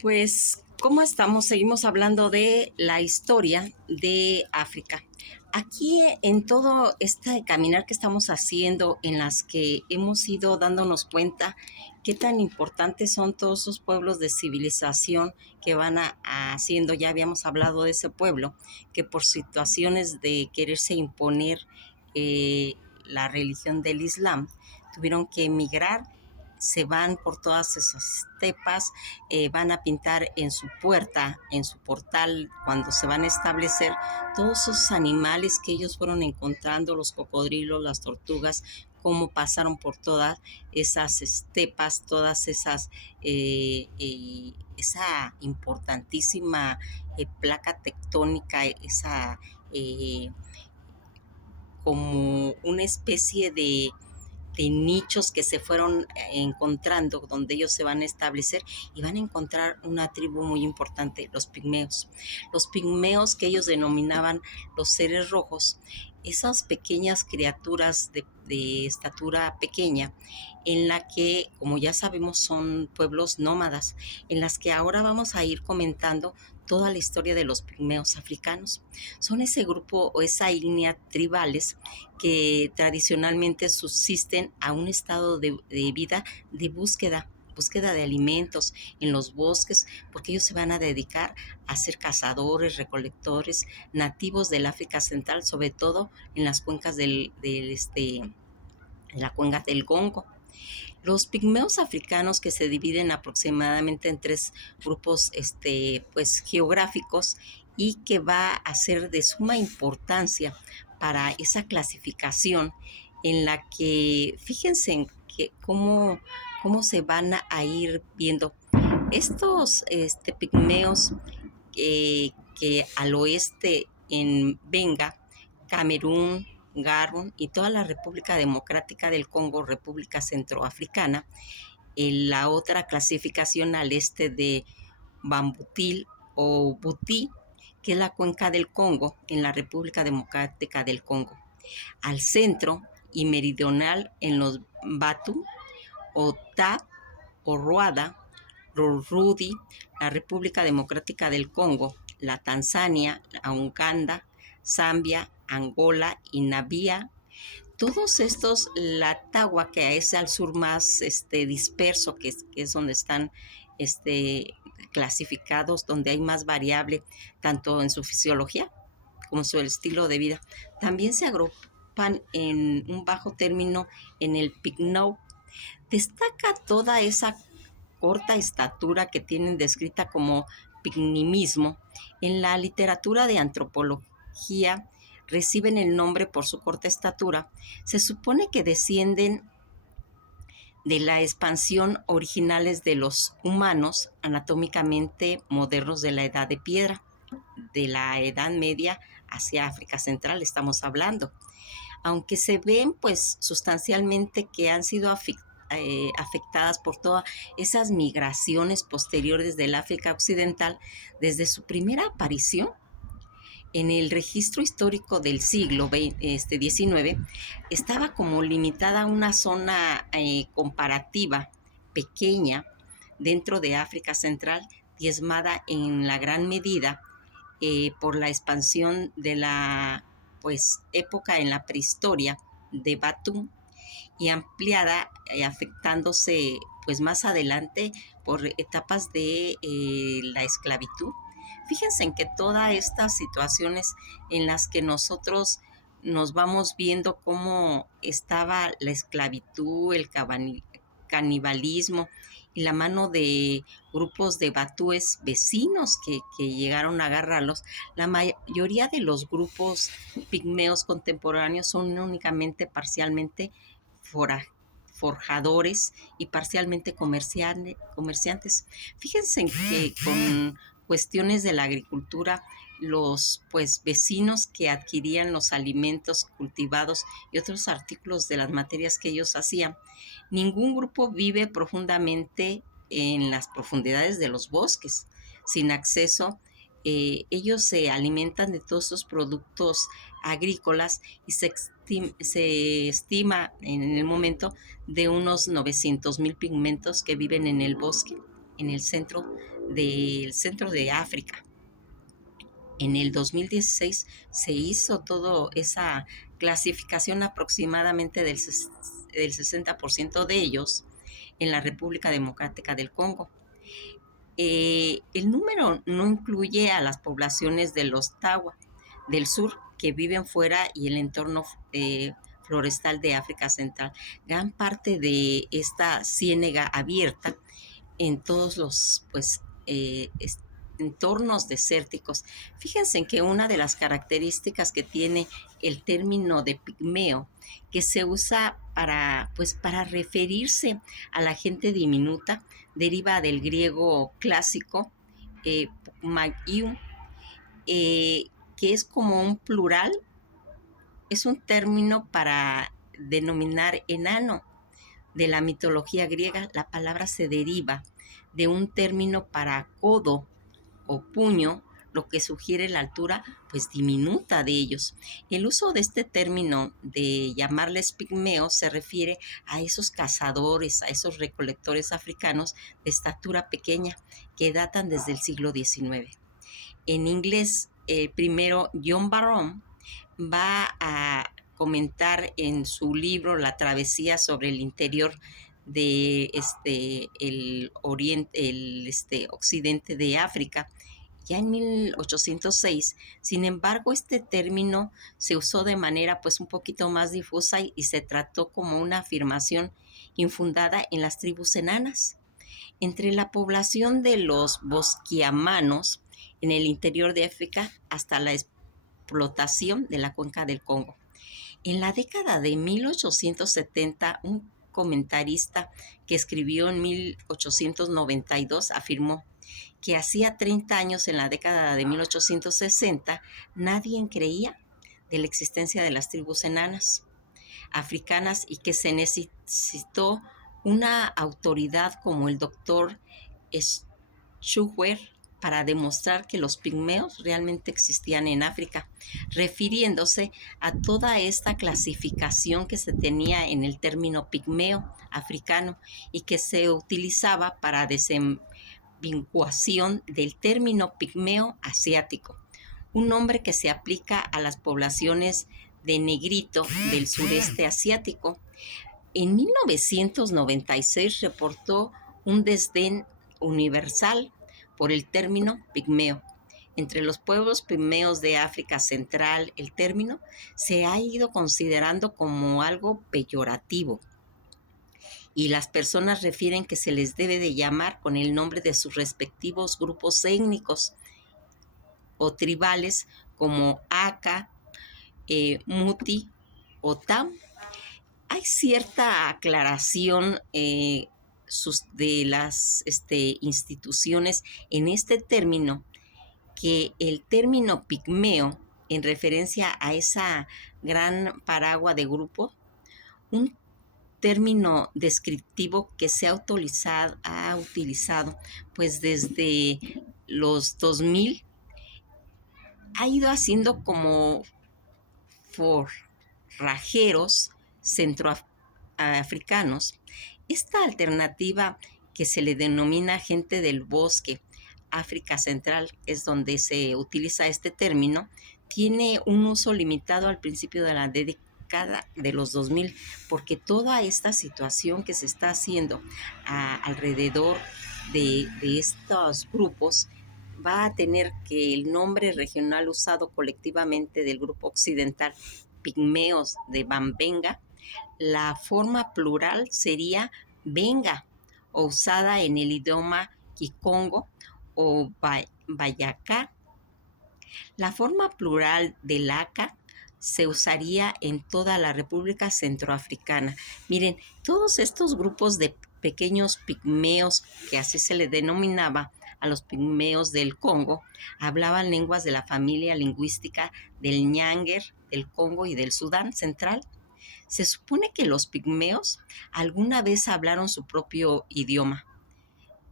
Pues, ¿cómo estamos? Seguimos hablando de la historia de África. Aquí en todo este caminar que estamos haciendo, en las que hemos ido dándonos cuenta qué tan importantes son todos esos pueblos de civilización que van haciendo, ya habíamos hablado de ese pueblo, que por situaciones de quererse imponer eh, la religión del Islam, tuvieron que emigrar, se van por todas esas estepas, van a pintar en su puerta, en su portal, cuando se van a establecer, todos esos animales que ellos fueron encontrando, los cocodrilos, las tortugas, cómo pasaron por todas esas estepas, todas esas, esa importantísima placa tectónica, esa eh, como una especie de nichos que se fueron encontrando, donde ellos se van a establecer y van a encontrar una tribu muy importante, los pigmeos. Los pigmeos que ellos denominaban los seres rojos, esas pequeñas criaturas de estatura pequeña, en la que, como ya sabemos, son pueblos nómadas, en las que ahora vamos a ir comentando toda la historia de los pigmeos africanos. Son ese grupo o esa línea tribales que tradicionalmente subsisten a un estado de vida de búsqueda de alimentos en los bosques, porque ellos se van a dedicar a ser cazadores, recolectores, nativos del África Central, sobre todo en las cuencas en la cuenca del Congo. Los pigmeos africanos, que se dividen aproximadamente en tres grupos pues, geográficos, y que va a ser de suma importancia para esa clasificación, en la que fíjense en cómo se van a ir viendo estos pigmeos, que al oeste en Benga, Camerún, Gabón y toda la República Democrática del Congo, República Centroafricana. En la otra clasificación al este de Bambutil o Butí, que es la cuenca del Congo en la República Democrática del Congo. Al centro y meridional en los Batu, Ota o Ruada, Rurudi, la República Democrática del Congo, la Tanzania, la Uganda, Zambia, Angola y Namibia. Todos estos, la Tagua, que es al sur más disperso, que es donde están clasificados, donde hay más variable, tanto en su fisiología como su estilo de vida. También se agrupan en un bajo término en el Pignou. Destaca toda esa corta estatura que tienen descrita como pignimismo. En la literatura de antropología reciben el nombre por su corta estatura. Se supone que descienden de la expansión originales de los humanos anatómicamente modernos de la edad de piedra, de la Edad Media hacia África Central estamos hablando. Aunque se ven pues sustancialmente que han sido afectadas por todas esas migraciones posteriores del África Occidental, desde su primera aparición en el registro histórico del siglo XIX, estaba como limitada a una zona comparativa pequeña dentro de África Central, diezmada en la gran medida por la expansión de la pues época en la prehistoria de Batú, y ampliada, afectándose pues más adelante por etapas de la esclavitud. Fíjense en que todas estas situaciones en las que nosotros nos vamos viendo cómo estaba la esclavitud, el canibalismo y la mano de grupos de batúes vecinos que llegaron a agarrarlos. La mayoría de los grupos pigmeos contemporáneos son únicamente parcialmente forjadores y parcialmente comerciantes. Fíjense que con cuestiones de la agricultura, los pues vecinos que adquirían los alimentos cultivados y otros artículos de las materias que ellos hacían, ningún grupo vive profundamente en las profundidades de los bosques, sin acceso. Ellos se alimentan de todos esos productos agrícolas, y se estima en el momento de unos 900,000 pigmentos que viven en el bosque, en el centro de África. En el 2016 se hizo toda esa clasificación aproximadamente del 60% de ellos en la República Democrática del Congo. El número no incluye a las poblaciones de los Tawa del sur que viven fuera y el entorno florestal de África Central. Gran parte de esta ciénega abierta en todos los entornos desérticos. Fíjense en que una de las características que tiene el término de pigmeo, que se usa para referirse a la gente diminuta, deriva del griego clásico magium, que es como un plural, es un término para denominar enano. De la mitología griega, la palabra se deriva de un término para codo o puño, lo que sugiere la altura diminuta de ellos. El uso de este término de llamarles pigmeos se refiere a esos cazadores, a esos recolectores africanos de estatura pequeña que datan desde el siglo XIX. En inglés, primero John Barron va a comentar en su libro La travesía sobre el interior de el occidente de África, ya en 1806. Sin embargo, este término se usó de manera un poquito más difusa y se trató como una afirmación infundada en las tribus enanas. Entre la población de los bosquiamanos en el interior de África hasta la explotación de la cuenca del Congo. En la década de 1870, un comentarista que escribió en 1892 afirmó que hacía 30 años, en la década de 1860, nadie creía de la existencia de las tribus enanas africanas y que se necesitó una autoridad como el doctor Schuwer para demostrar que los pigmeos realmente existían en África, refiriéndose a toda esta clasificación que se tenía en el término pigmeo africano y que se utilizaba para desambiguación del término pigmeo asiático, un nombre que se aplica a las poblaciones de negrito del sureste asiático. En 1996 reportó un desdén universal por el término pigmeo. Entre los pueblos pigmeos de África Central, el término se ha ido considerando como algo peyorativo y las personas refieren que se les debe de llamar con el nombre de sus respectivos grupos étnicos o tribales como Aka, Muti o Tam. Hay cierta aclaración de las instituciones en este término, que el término pigmeo, en referencia a esa gran paraguas de grupo, un término descriptivo que se ha utilizado desde los 2000, ha ido haciendo como forrajeros centroafricanos. Esta alternativa, que se le denomina gente del bosque, África Central, es donde se utiliza este término, tiene un uso limitado al principio de la década de los 2000, porque toda esta situación que se está haciendo alrededor de estos grupos va a tener que el nombre regional usado colectivamente del grupo occidental pigmeos de Bambenga, la forma plural sería Benga, o usada en el idioma Kikongo o Bayacá. La forma plural del Aka se usaría en toda la República Centroafricana. Miren, todos estos grupos de pequeños pigmeos, que así se les denominaba a los pigmeos del Congo, hablaban lenguas de la familia lingüística del ñánger, del Congo y del Sudán Central. Se supone que los pigmeos alguna vez hablaron su propio idioma,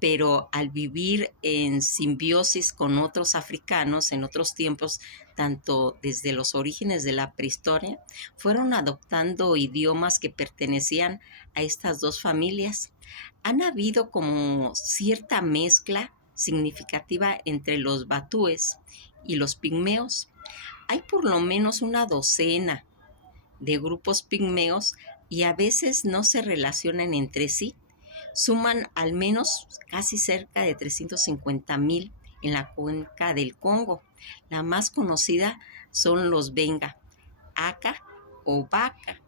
pero al vivir en simbiosis con otros africanos en otros tiempos, tanto desde los orígenes de la prehistoria, fueron adoptando idiomas que pertenecían a estas dos familias. Han habido como cierta mezcla significativa entre los batúes y los pigmeos. Hay por lo menos una docena de grupos pigmeos y a veces no se relacionan entre sí. Suman al menos casi cerca de 350,000 en la cuenca del Congo. La más conocida son los Benga, Aka o Baka,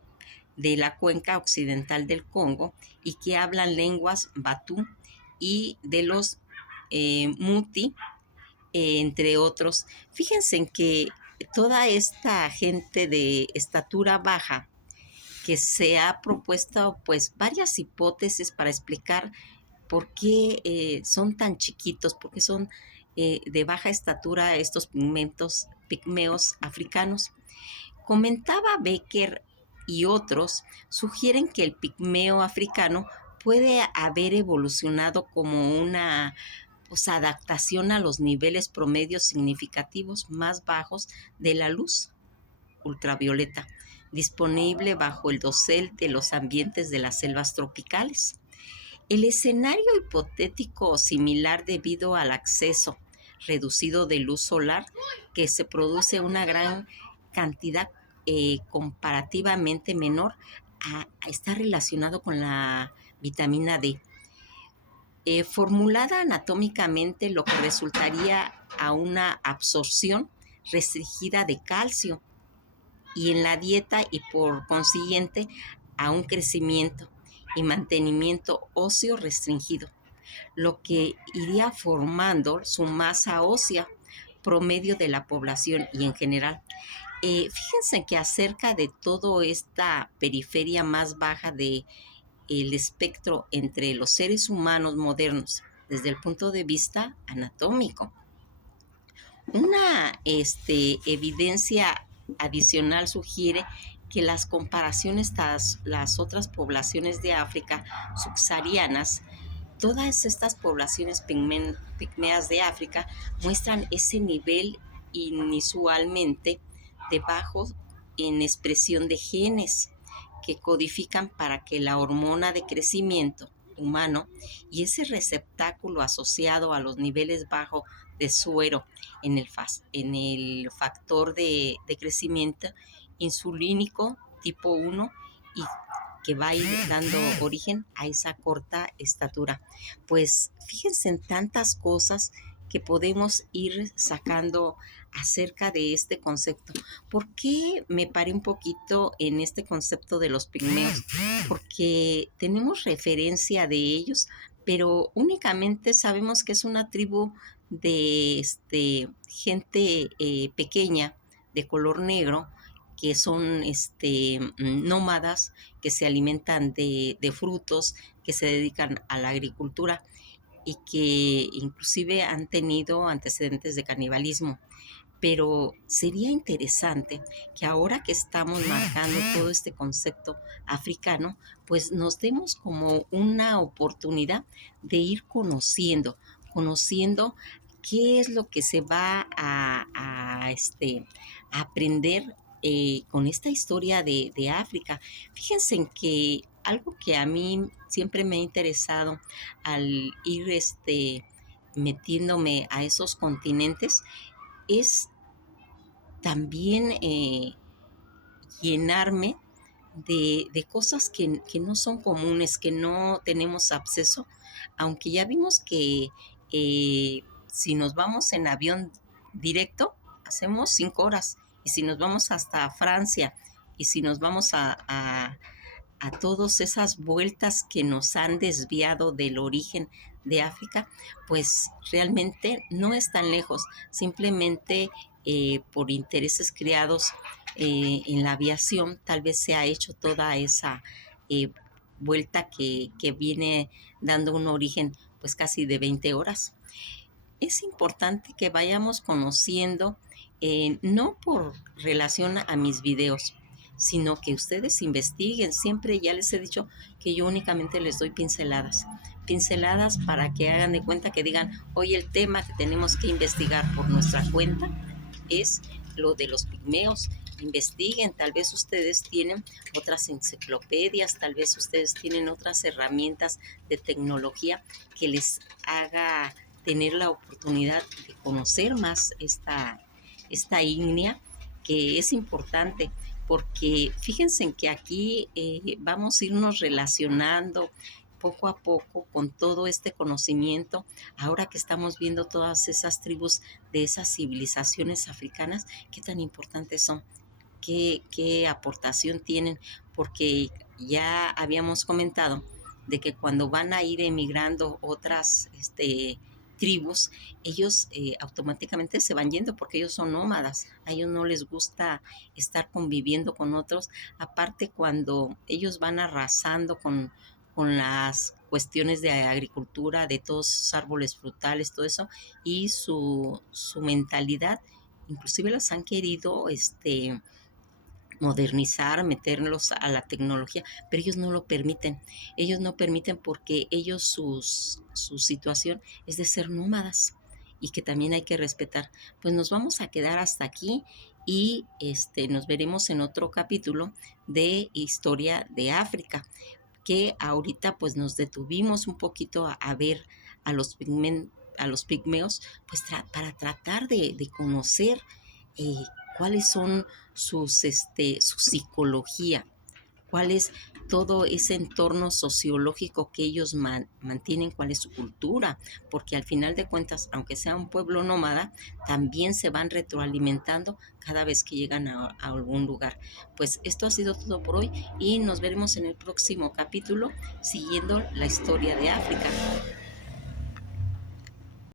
de la cuenca occidental del Congo y que hablan lenguas batú y de los Muti, entre otros. Fíjense en que toda esta gente de estatura baja que se ha propuesto pues varias hipótesis para explicar por qué son tan chiquitos, por qué son de baja estatura estos pigmeos africanos. Comentaba Becker y otros sugieren que el pigmeo africano puede haber evolucionado como una adaptación a los niveles promedios significativos más bajos de la luz ultravioleta, disponible bajo el dosel de los ambientes de las selvas tropicales. El escenario hipotético similar debido al acceso reducido de luz solar que se produce una gran cantidad comparativamente menor está relacionado con la vitamina D. Formulada anatómicamente, lo que resultaría a una absorción restringida de calcio y en la dieta y por consiguiente a un crecimiento y mantenimiento óseo restringido, lo que iría formando su masa ósea promedio de la población y en general. Fíjense que acerca de toda esta periferia más baja de el espectro entre los seres humanos modernos desde el punto de vista anatómico. Una evidencia adicional sugiere que las comparaciones tras las otras poblaciones de África subsaharianas, todas estas poblaciones pigmeas de África muestran ese nivel inusualmente de bajo en expresión de genes que codifican para que la hormona de crecimiento humano y ese receptáculo asociado a los niveles bajos de suero en el factor de crecimiento insulínico tipo 1 y que va a ir dando origen a esa corta estatura. Pues fíjense en tantas cosas que podemos ir sacando acerca de este concepto. ¿Por qué me paré un poquito en este concepto de los pigmeos? Porque tenemos referencia de ellos, pero únicamente sabemos que es una tribu de gente pequeña, de color negro, que son nómadas, que se alimentan de frutos, que se dedican a la agricultura y que inclusive han tenido antecedentes de canibalismo. Pero sería interesante que ahora que estamos marcando todo este concepto africano, pues nos demos como una oportunidad de ir conociendo qué es lo que se va a aprender con esta historia de África. Fíjense en que algo que a mí siempre me ha interesado al ir metiéndome a esos continentes es también llenarme de cosas que no son comunes, que no tenemos acceso, aunque ya vimos que si nos vamos en avión directo, hacemos 5 horas, y si nos vamos hasta Francia, y si nos vamos a todas esas vueltas que nos han desviado del origen de África, pues realmente no es tan lejos, simplemente por intereses creados en la aviación, tal vez se ha hecho toda esa vuelta que viene dando un origen pues casi de 20 horas. Es importante que vayamos conociendo, no por relación a mis videos, sino que ustedes investiguen. Siempre ya les he dicho que yo únicamente les doy pinceladas para que hagan de cuenta que digan, hoy el tema que tenemos que investigar por nuestra cuenta es lo de los pigmeos. Investiguen, tal vez ustedes tienen otras enciclopedias, tal vez ustedes tienen otras herramientas de tecnología que les haga tener la oportunidad de conocer más esta ígnea, que es importante, porque fíjense en que aquí vamos a irnos relacionando poco a poco con todo este conocimiento, ahora que estamos viendo todas esas tribus de esas civilizaciones africanas, qué tan importantes son, qué aportación tienen, porque ya habíamos comentado de que cuando van a ir emigrando otras tribus, ellos automáticamente se van yendo porque ellos son nómadas, a ellos no les gusta estar conviviendo con otros, aparte cuando ellos van arrasando con las cuestiones de agricultura, de todos esos árboles frutales, todo eso, y su mentalidad, inclusive las han querido modernizar, meterlos a la tecnología, pero ellos no lo permiten. Ellos no permiten porque ellos su situación es de ser nómadas y que también hay que respetar. Pues nos vamos a quedar hasta aquí y nos veremos en otro capítulo de historia de África, que ahorita pues nos detuvimos un poquito a ver a los pigmeos, pues para tratar de conocer eh, cuáles son su psicología, cuál es todo ese entorno sociológico que ellos mantienen, cuál es su cultura, porque al final de cuentas, aunque sea un pueblo nómada, también se van retroalimentando cada vez que llegan a algún lugar. Pues esto ha sido todo por hoy y nos veremos en el próximo capítulo siguiendo la historia de África.